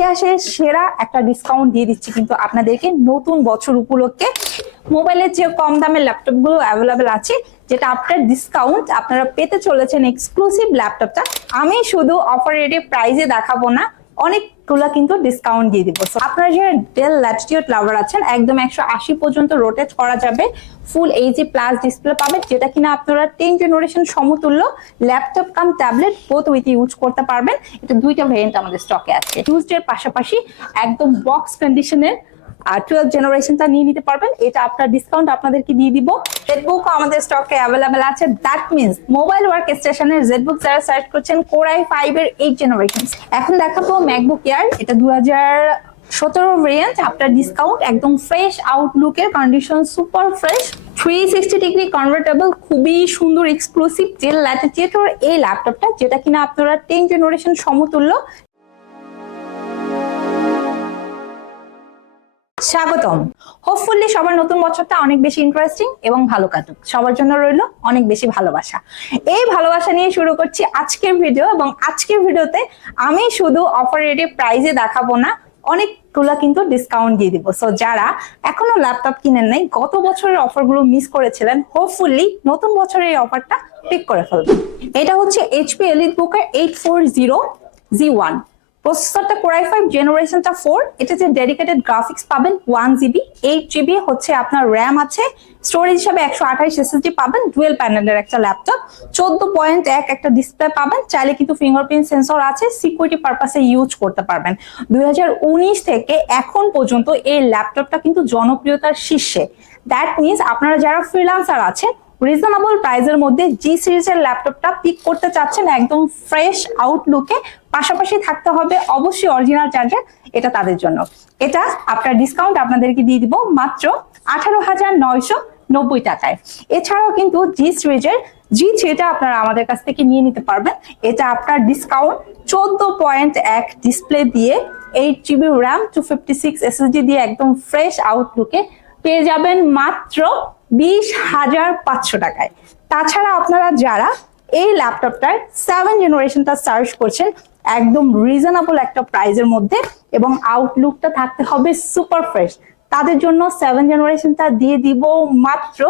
ইতিহাসের সেরা একটা ডিসকাউন্ট দিয়ে দিচ্ছি কিন্তু আপনাদেরকে নতুন বছর উপলক্ষে মোবাইলের যে কম দামের ল্যাপটপগুলো অ্যাভেলেবেল আছে, যেটা আপনার ডিসকাউন্ট আপনারা পেতে চলেছেন এক্সক্লুসিভ ল্যাপটপটা আমি শুধু অফার রেটে প্রাইজে দেখাবো না অনেকগুলো কিন্তু ডিসকাউন্ট দিয়ে দিব। আপনারা যে ডেল ল্যাটিটিউড লাভার আছেন, একদম একশো আশি পর্যন্ত রোটেট করা যাবে। ফুল এইচডি প্লাস ডিসপ্লে পাবেন, যেটা কিনা আপনারা টেন জেনারেশন সমতুল্য laptop cum tablet both with use করতে পারবেন। এটা দুইটা ভেরিয়েন্ট আমাদের স্টকে আছে। ইউজড পাশাপাশি একদম বক্স কন্ডিশনের আর টুয়েলভ জেনারেশনটা নিয়ে নিতে পারবেন। এটা আপনার ডিসকাউন্ট আপনাদেরকে দিয়ে দিব। জেটবুক আমাদের স্টকে অ্যাভেলেবেল আছে। দ্যাট মিনস মোবাইল ওয়ার্ক স্টেশনের জেটবুক যারা সার্চ করছেন কোরাই ফাইভ এর এইট জেনারেশন এখন দেখাবো ম্যাকবুক এয়ার এটা দু সতেরো ভেরিয়েন্ট আপনার ডিসকাউন্ট একদম fresh আউটলুকের condition super fresh three sixty degree convertible খুবই সুন্দর এক্সক্লুসিভ জেল ল্যাটিটিউডর এই ল্যাপটপটা যেটা কিনা আপনারা টেন জেনারেশন সমতুল্য। স্বাগতম। হোপফুলি সবার নতুন বছরটা অনেক বেশি ইন্টারেস্টিং এবং ভালো কাটুক। সবার জন্য রইল অনেক বেশি ভালোবাসা। এই ভালোবাসা নিয়ে শুরু করছি আজকের ভিডিও এবং আজকের ভিডিওতে আমি শুধু রেটে প্রাইজে দেখাবো না, অনেকগুলো কিন্তু ডিসকাউন্ট দিয়ে দিব। সো যারা এখনও ল্যাপটপ কিনেন নাই, গত বছরের অফারগুলো মিস করেছিলেন হোপফুলি নতুন বছরের এই অফারটা পিক করে ফেলবেন। এটা হচ্ছে এইচপি এলিট বুকের eight four zero G one প্রসেসরটা core i five জেনারেশনটা ফোর এটাতে ডেডিকেটেড গ্রাফিক্স পাবেন ওয়ান জিবি এইট জিবি হচ্ছে আপনার র্যাম আছে। স্টোরেজ হিসাবে একশো আঠাইশ এসএসডি পাবেন ডুয়েল প্যানেলের একটা ল্যাপটপ চোদ্দ পয়েন্ট এক একটা ডিসপ্লে পাবেন, চাইলে কিন্তু ফিঙ্গারপ্রিন্ট সেন্সর আছে সিকিউরিটি পারপাসে ইউজ করতে পারবেন। দুই হাজার উনিশ থেকে এখন পর্যন্ত এই ল্যাপটপটা কিন্তু জনপ্রিয়তার শীর্ষে। দ্যাট মিনস আপনারা যারা ফ্রিলান্সার আছেন রিজনেবল প্রাইসের মধ্যে জি সিরিজের ল্যাপটপটা পিক করতে চাচ্ছেন একদম ফ্রেশ আউটলুকে পাশাপাশি থাকতে হবে অবশ্যই অরিজিনাল চার্জার এটা তাদের জন্য। এটা আপনার ডিসকাউন্ট আপনাদেরকে দিয়ে দিব মাত্র আঠারো হাজার নয়শো নব্বই টাকায়। এছাড়াও কিন্তু জি সিরিজের জি থ্রিটা আপনারা আমাদের কাছ থেকে নিয়ে নিতে পারবেন। এটা আপনার ডিসকাউন্ট চোদ্দ পয়েন্ট এক ডিসপ্লে দিয়ে eight GB RAM two fifty six SSD দিয়ে একদম ফ্রেশ আউটলুকে পেয়ে যাবেন মাত্র বিশ হাজার পাঁচশো টাকায়। তাছাড়া আপনারা যারা এই ল্যাপটপটার সেভেন জেনারেশনটা সার্চ করছেন, একদম রিজনেবল একটা প্রাইজের মধ্যে এবং আউটলুকটা থাকতে হবে সুপার ফ্রেশ তাদের জন্য সেভেন জেনারেশনটা দিয়ে দিব মাত্র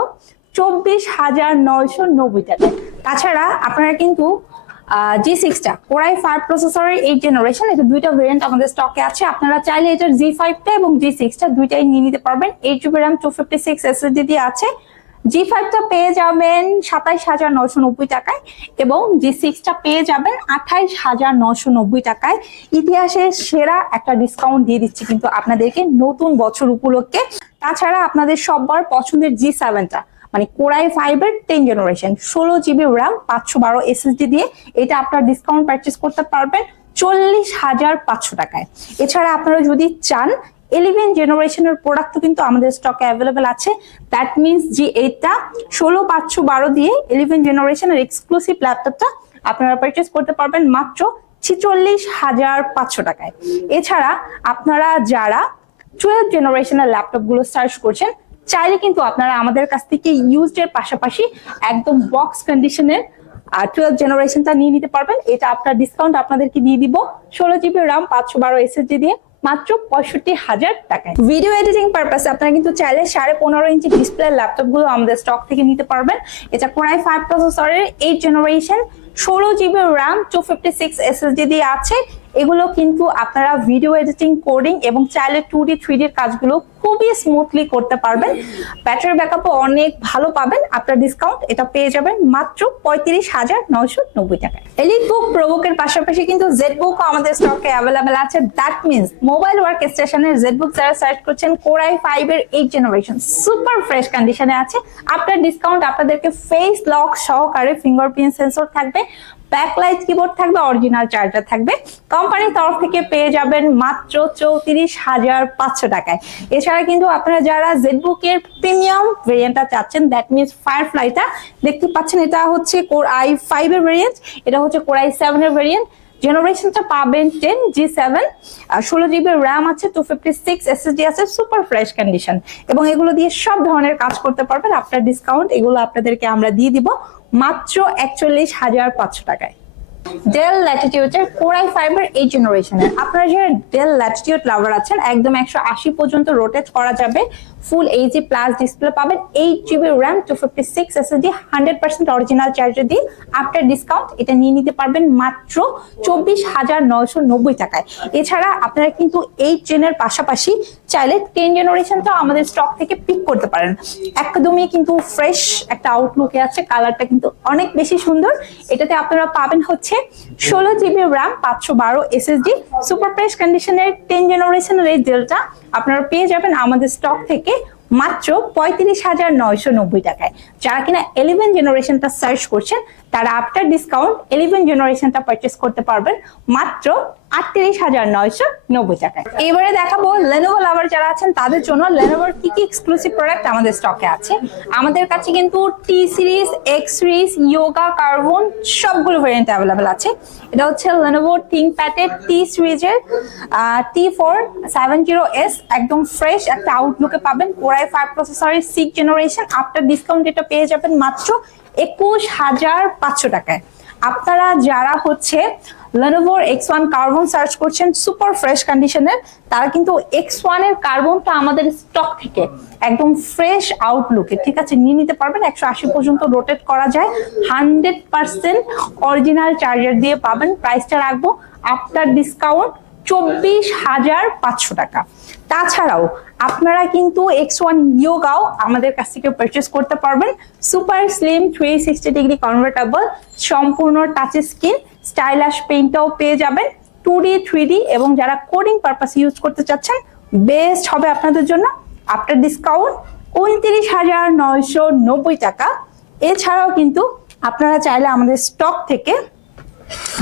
চব্বিশ হাজার নয়শো নব্বই টাকায়। তাছাড়া আপনারা কিন্তু জি সিক্সটা কোরাই ফাইভ প্রসেসরের এইট জেনারেশন এটা দুইটা ভেরিয়েন্ট আমাদের স্টকে আছে। আপনারা চাইলে এটার জি ফাইভটা এবং জি সিক্সটা দুইটাই নিয়ে নিতে পারবেন। Eight GB RAM two fifty six SSD দিয়ে আছে। জি ফাইভটা পেয়ে যাবেন সাতাইশ হাজার নশো নব্বই টাকায় এবং জি সিক্সটা পেয়ে যাবেন আঠাইশ হাজার নশো নব্বই টাকায়। ইতিহাসের সেরা একটা ডিসকাউন্ট দিয়ে দিচ্ছি কিন্তু আপনাদেরকে নতুন বছর উপলক্ষে। তাছাড়া আপনাদের সবার পছন্দের জি সেভেনটা মানে কোরাই ফাইভের টেন জেনারেশন ষোলো জিবি র্যাম পাঁচশো বারো এসএসডি দিয়ে এটা আপনার ডিসকাউন্ট পারচেস করতে পারবেন চল্লিশ হাজার পাঁচশো টাকায়। এছাড়া আপনারা যদি চান ইলেভেন জেনারেশনের প্রোডাক্ট কিন্তু আমাদের স্টকে অ্যাভেলেবেল আছে। দ্যাট মিনস যে এটা ষোলো, পাঁচশো বারো দিয়ে ইলেভেন জেনারেশনের এক্সক্লুসিভ ল্যাপটপটা আপনারা পারচেস করতে পারবেন মাত্র ছিচল্লিশ হাজার পাঁচশো টাকায়। এছাড়া আপনারা যারা টুয়েলভ জেনারেশনের ল্যাপটপগুলো সার্চ করছেন চাইলে কিন্তু আপনারা আমাদের কাছ থেকে ইউজড এর পাশাপাশি একদম বক্স কন্ডিশনের আর টুয়েলভ জেনারেশনটা নিয়ে নিতে পারবেন। এটা আপনার ডিসকাউন্ট আপনাদেরকে দিয়ে দিব। ষোলো জিবি র্যাম পাঁচশো বারো এসএসডি দিয়ে মাত্র পঁয়ষট্টি হাজার টাকায়। ভিডিও এডিটিং পারপাসে আপনারা কিন্তু চাইলে সাড়ে পনেরো ইঞ্চি ডিসপ্লে ল্যাপটপগুলো আমাদের স্টক থেকে নিতে পারবেন। এটা কোরাই ফাইভ প্রসেসরের এইট জেনারেশন ষোলো GB RAM two fifty six SSD দিয়ে আছে। এগুলো কিন্তু আপনারা ভিডিও এডিটিং কোডিং এবং চাইলে টু ডি থ্রি ডির কাজগুলো খুবই স্মুথলি করতে পারবেন। ব্যাটারি ব্যাকআপও অনেক ভালো পাবেন। আপনার ডিসকাউন্ট এটা পেয়ে যাবেন মাত্র পঁয়ত্রিশ হাজার নয়শো নব্বই টাকায়। এলিট বুক প্রবুকের পাশাপাশি কিন্তু জেড বুকও আমাদের স্টকে অ্যাভেলেবেল আছে। দ্যাট মিনস মোবাইল ওয়ার্ক স্টেশনের জেড বুক যারা সার্চ করছেন কোরাই ফাইভ এর এইট জেনারেশন সুপার ফ্রেশ কন্ডিশনে আছে। আপনার ডিসকাউন্ট আপনাদেরকে ফেস লক সহকারে ফিঙ্গারপ্রিন্ট সেন্সর থাকবে। ব্যাকলাইট কিবোর্ড থাকবে অরিজিনাল চার্জার থাকবে। কোম্পানির তরফ থেকে পেয়ে যাবেন মাত্র চৌত্রিশ হাজার পাঁচশো টাকায়। এছাড়া কিন্তু আপনারা যারা জেডবুক এর প্রিমিয়াম ভেরিয়েন্টটা চাচ্ছেন দ্যাট মিনস ফায়ারফ্লাইটা দেখতে পাচ্ছেন এটা হচ্ছে কোর আই ফাইভ এর ভেরিয়েন্ট এটা হচ্ছে কোর আই সেভেন এর ভেরিয়েন্ট জেনারেশনটা পাবেন টেন জি সেভেন ষোলো জিবি র্যাম আছে টু ফিফটি সিক্স এসএসডি আছে সুপার ফ্রেশ কন্ডিশন এবং এগুলো দিয়ে সব ধরনের কাজ করতে পারবেন, আপনার ডিসকাউন্ট এগুলো আপনাদেরকে আমরা দিয়ে দিব। মাত্র একচল্লিশ হাজার পাঁচশো টাকায়। ডেল ল্যাটিটিউডের কোরাই ফাইবার এই জেনারেশনের আপনারা ডেল ল্যাটিটিউড লাভার আছেন, একদম একশো আশি পর্যন্ত রোটেট করা যাবে। ফুল এইচডি প্লাস ডিসপ্লে পাবেন। Eight GB RAM two fifty six hundred percent original charger দিয়ে আফটার ডিসকাউন্ট এটা নিয়ে নিতে পারবেন মাত্র চব্বিশ হাজার নয়শো নব্বই টাকায়। এছাড়া আপনারা কিন্তু এইট জেনের পাশাপাশি চাইলে টেন জেনারেশনটাও আমাদের স্টক থেকে পিক করতে পারেন। একদমই কিন্তু ফ্রেশ একটা আউটলুকে আছে। কালারটা কিন্তু অনেক বেশি সুন্দর। এটাতে আপনারা পাবেন হচ্ছে ষোলো জিবি র্যাম পাঁচশো বারো এসএসডি সুপার ফ্রেশ কন্ডিশনের টেন জেনারেশনের এই জেলটা আপনারা পেয়ে যাবেন আমাদের স্টক থেকে মাত্র পঁয়ত্রিশ হাজার নয়শো নব্বই টাকায়। যারা কিনা ইলেভেন জেনারেশনটা সার্চ করছেন, তারা আফটার ডিসকাউন্ট ইলেভেন জেনারেশনটা পারচেস করতে পারবেন মাত্র আটত্রিশ হাজার নয়শো নব্বই টাকায়। এবারে দেখাবো লেনোভো লাভার যারা আছেন, তাদের জন্য লেনোভোর কি কি এক্সক্লুসিভ প্রোডাক্ট আমাদের স্টকে আছে। আমাদের কাছে কিন্তু T series X series Yoga carbon সবগুলো ভেরিয়েন্ট অ্যাভেলেবেল আছে। এটা হচ্ছে লেনোভো থিং প্যাটের টি সিরিজের T four seven zero S একদম ফ্রেশ একটা আউটলুকে পাবেন। কোরাই ফাইভ প্রসেসরের সিক্স জেনারেশন আফটার ডিসকাউন্ট এটা পেয়ে যাবেন মাত্র একুশ হাজার পাঁচশো টাকায়। আপনারা যারা হচ্ছে লেনোভোর এক্স ওয়ান কার্বন সার্চ করছেন সুপার ফ্রেশ কন্ডিশনের তারা কিন্তু এক্স ওয়ানের কার্বনটা আমাদের স্টক থেকে একদম ফ্রেশ আউটলুকে ঠিক আছে, নিয়ে নিতে পারবেন। একশো আশি পর্যন্ত রোটেট করা যায়। হান্ড্রেড পার্সেন্ট অরিজিনাল চার্জার দিয়ে পাবেন। প্রাইসটা রাখব আফটার ডিসকাউন্ট চব্বিশ হাজার পাঁচশো টাকা। তাছাড়াও আপনারা কিন্তু এক্স ওয়ান ইয়োগাও আমাদের কাছ থেকে পারচেস করতে পারবেন। Super slim three sixty degree convertible সম্পূর্ণ টাচ স্ক্রিন স্টাইলাশ পেইন্টটাও পেয়ে যাবেন। টু ডি থ্রি ডি এবং যারা কোডিং পারপাস ইউজ করতে চাচ্ছেন বেস্ট হবে আপনাদের জন্য আফটার ডিসকাউন্ট উনত্রিশ হাজার নয়শো নব্বই টাকা। এছাড়াও কিন্তু আপনারা চাইলে আমাদের স্টক থেকে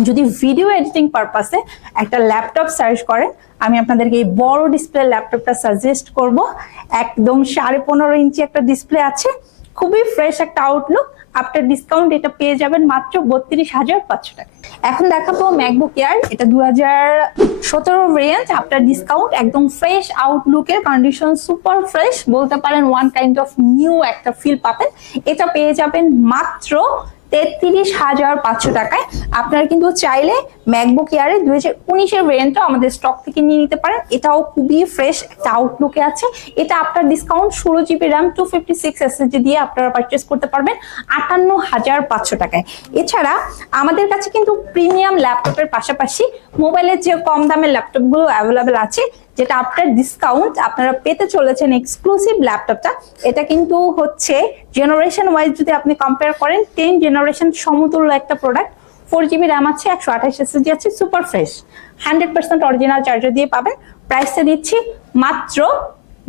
যদি ভিডিও এডিটিং পারপাসে একটা ল্যাপটপ সার্চ করেন, আমি আপনাদেরকে এই বড় ডিসপ্লে ল্যাপটপটা সাজেস্ট করব। একদম সাড়ে পনেরো ইঞ্চি একটা ডিসপ্লে আছে। খুবই ফ্রেশ একটা আউটলুক আফটার ডিসকাউন্ট এটা পেয়ে যাবেন মাত্র বত্রিশ হাজার পাঁচশো টাকা। এখন দেখাবো ম্যাকবুক এয়ার এটা দু হাজার সতেরো রেঞ্জ আফটার ডিসকাউন্ট একদম ফ্রেশ আউটলুকের কন্ডিশন সুপার ফ্রেশ বলতে পারেন ওয়ান কাইন্ড অফ নিউ একটা ফিল পাবেন। এটা পেয়ে যাবেন মাত্র তেত্রিশ হাজার পাঁচশো টাকায়। আপনারা কিন্তু চাইলে ম্যাকবুক এয়ারে দুই হাজার উনিশের ভেরিয়েন্টও আমাদের স্টক থেকে নিয়ে নিতে পারেন। এটাও খুবই ফ্রেশ একটা আউটলুকে আছে। এটা আপনার ডিসকাউন্ট ষোলো GB RAM two fifty six SSD দিয়ে আপনারা পারচেস করতে পারবেন আটান্ন হাজার পাঁচশো টাকায়। এছাড়া আমাদের কাছে কিন্তু প্রিমিয়াম ল্যাপটপের পাশাপাশি মোবাইলের যে কম দামের ল্যাপটপগুলো অ্যাভেলেবেল আছে যেটা আফটার ডিসকাউন্ট আপনারা পেতে চলেছেন এক্সক্লুসিভ ল্যাপটপটা এটা কিন্তু হচ্ছে জেনারেশন ওয়াইজ যদি আপনি কম্পেয়ার করেন টেন জেনারেশন সমতুল্য একটা প্রোডাক্ট ফোর জিবি র্যাম আছে, একশো আঠাশ এসএসডি আছে super fresh hundred percent original charger দিয়ে পাবেন। প্রাইসটা দিচ্ছি মাত্র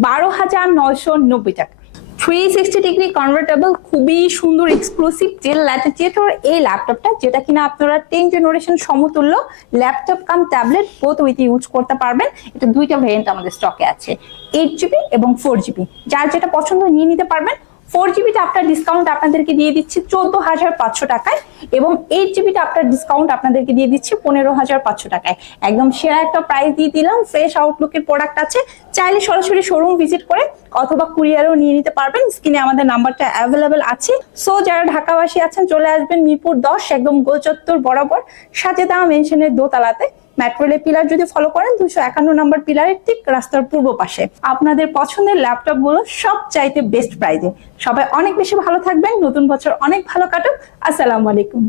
বারো হাজার নয়শো নব্বই টাকা। থ্রি সিক্সটি ডিগ্রি কনভার্টেবল খুবই সুন্দর এক্সক্লুসিভ জেল ল্যাটিটিউটর এই ল্যাপটপটা যেটা কিনা আপনারা টেন জেনারেশন সমতুল্য laptop cum tablet both with use করতে পারবেন। এটা দুইটা ভেরিয়েন্ট আমাদের স্টকে আছে এইট জিবি এবং ফোর জিবি যার যেটা পছন্দ নিয়ে নিতে পারবেন। ফোর জিবিটা আপনার ডিসকাউন্ট আপনাদেরকে দিয়ে দিচ্ছি চোদ্দ হাজার পাঁচশো টাকায় এবং এইট জিবিটা আপনার ডিসকাউন্ট আপনাদেরকে দিয়ে দিচ্ছি পনেরো হাজার পাঁচশো টাকায়। একদম সেরা একটা প্রাইস দিয়ে দিলাম ফ্রেশ আউটলুকের প্রোডাক্ট আছে। চাইলে সরাসরি শোরুম ভিজিট করে অথবা কুরিয়ারও নিয়ে নিতে পারবেন। স্ক্রিনে আমাদের নাম্বারটা অ্যাভেলেবেল আছে। সো যারা ঢাকাবাসী আছেন, চলে আসবেন মিরপুর দশ, একদম গোলচত্বর বরাবর, সাজেদা মেনশনের দোতলাতে। মেট্রো পিলার যদি ফলো করেন দুশো একান্ন নম্বর পিলারের ঠিক রাস্তার পূর্ব পাশে। আপনাদের পছন্দের ল্যাপটপগুলো সব চাইতে বেস্ট প্রাইজে সবাই অনেক বেশি ভালো থাকবেন, নতুন বছর অনেক ভালো কাটুক। আসসালামু আলাইকুম।